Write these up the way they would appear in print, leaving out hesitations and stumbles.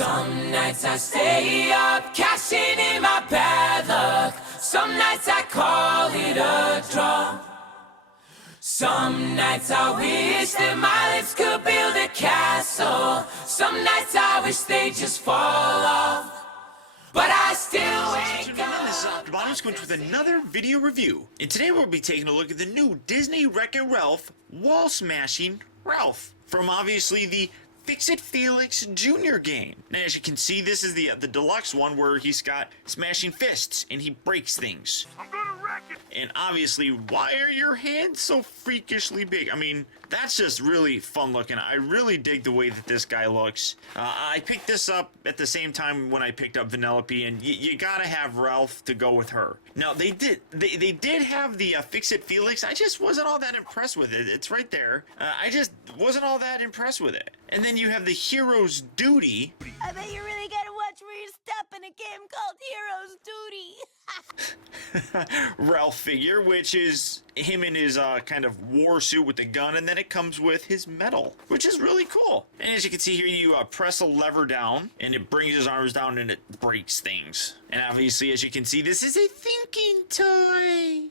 Some nights I stay up, cashing in my bad luck. Some nights I call it a draw. Some nights I wish that my lips could build a castle. Some nights I wish they just fall off. But I still wake up. This is Optimus going with another video review. And today we'll be taking a look at the new Disney Wreck-It Ralph Wall Smashing Ralph from obviously the Fix-It Felix Jr. game. Now, as you can see, this is the deluxe one where he's got smashing fists and he breaks things. I'm gonna wreck it. And obviously, why are your hands so freakishly big? I mean, that's just really fun looking. I really dig the way that this guy looks. I picked this up at the same time when I picked up Vanellope, and you gotta have Ralph to go with her. Now, they did have the Fix-It Felix. I just wasn't all that impressed with it. It's right there. I just wasn't all that impressed with it. And then you have the Hero's Duty. I bet you really gotta watch where you step in a game called Hero's Duty. Ralph figure, which is him in his kind of war suit with the gun, and then it comes with his medal, which is really cool. And as you can see here, you press a lever down, and it brings his arms down, and it breaks things. And obviously, as you can see, this is a thinking toy.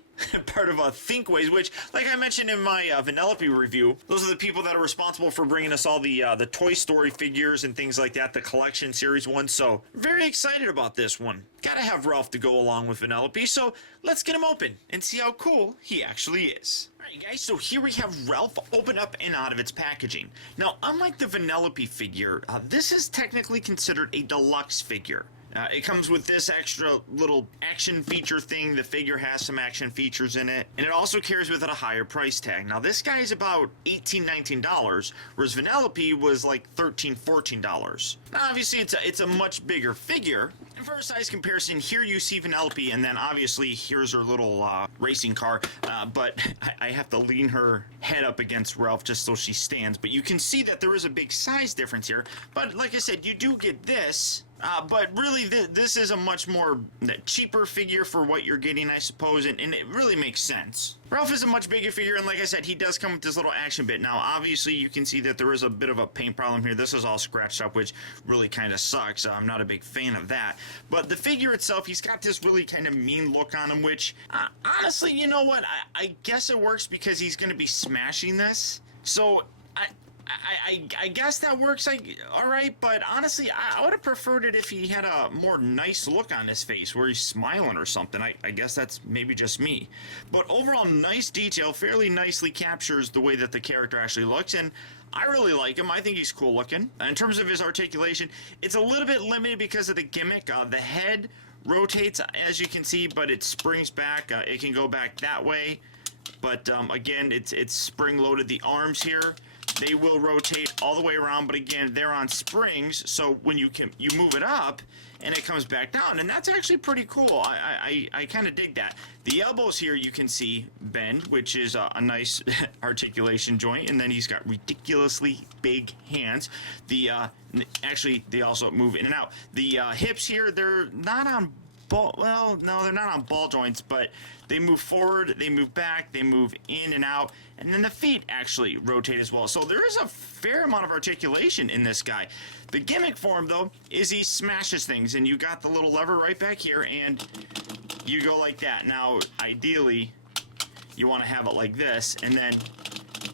Part of Thinkways, which, like I mentioned in my Vanellope review, those are the people that are responsible for bringing us all the Toy Story figures and things like that, the collection series ones. So, very excited about this one. Gotta have Ralph to go along with Vanellope, so let's get him open and see how cool he actually is. Alright guys, so here we have Ralph open up and out of its packaging. Now, unlike the Vanellope figure, this is technically considered a deluxe figure. It comes with this extra little action feature thing. The figure has some action features in it. And it also carries with it a higher price tag. Now, this guy is about $18, $19, whereas Vanellope was like $13, $14. Now, obviously, it's a much bigger figure. And for a size comparison, here you see Vanellope, and then obviously here's her little racing car. But I have to lean her head up against Ralph just so she stands. But you can see that there is a big size difference here. But like I said, you do get this. But really, this is a much more cheaper figure for what you're getting, I suppose, and it really makes sense. Ralph is a much bigger figure, and like I said, he does come with this little action bit. Now, obviously, you can see that there is a bit of a paint problem here. This is all scratched up, which really kind of sucks. I'm not a big fan of that. But the figure itself, he's got this really kind of mean look on him, which, honestly, you know what? I guess it works because he's going to be smashing this. So, I guess that works alright, but honestly, I would have preferred it if he had a more nice look on his face, where he's smiling or something. I guess that's maybe just me. But overall, nice detail, fairly nicely captures the way that the character actually looks, and I really like him. I think he's cool looking. In terms of his articulation, it's a little bit limited because of the gimmick. The head rotates, as you can see, but it springs back. It can go back that way, but again, it's spring-loaded. The arms here, they will rotate all the way around, but again, they're on springs, so when you move it up, and it comes back down, and that's actually pretty cool. I kind of dig that. The elbows here, you can see bend, which is a nice articulation joint, and then he's got ridiculously big hands. Actually, they also move in and out. The hips here, they're not on well, no, they're not on ball joints, but they move forward, they move back, they move in and out, and then the feet actually rotate as well. So there is a fair amount of articulation in this guy. The gimmick for him, though, is he smashes things, and you got the little lever right back here, and you go like that. Now, ideally, you want to have it like this, and then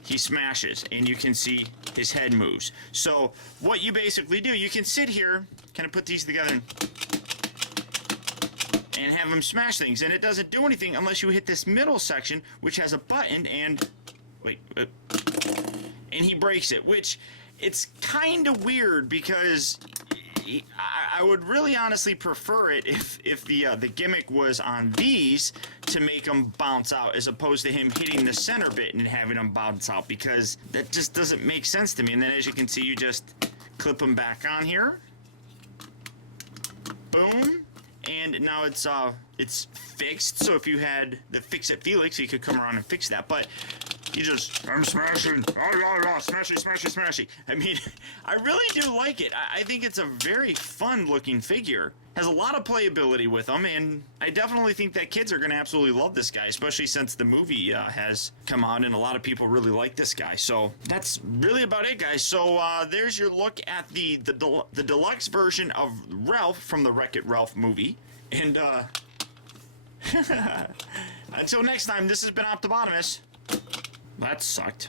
he smashes, and you can see his head moves. So what you basically do, you can sit here, kind of put these together, and have him smash things, and it doesn't do anything unless you hit this middle section, which has a button, and and he breaks it, which it's kind of weird because I would really honestly prefer it if the gimmick was on these to make them bounce out, as opposed to him hitting the center bit and having them bounce out, because that just doesn't make sense to me. And then, as you can see, you just clip them back on here, boom. And now it's fixed, so if you had the Fix-It Felix, you could come around and fix that. But He just, I'm smashing, smashing. I mean, I really do like it. I think it's a very fun looking figure. Has a lot of playability with him, and I definitely think that kids are going to absolutely love this guy, especially since the movie has come out and a lot of people really like this guy. So that's really about it, guys. So there's your look at the deluxe version of Ralph from the Wreck-It Ralph movie. And until next time, this has been Optibotimus. That sucked.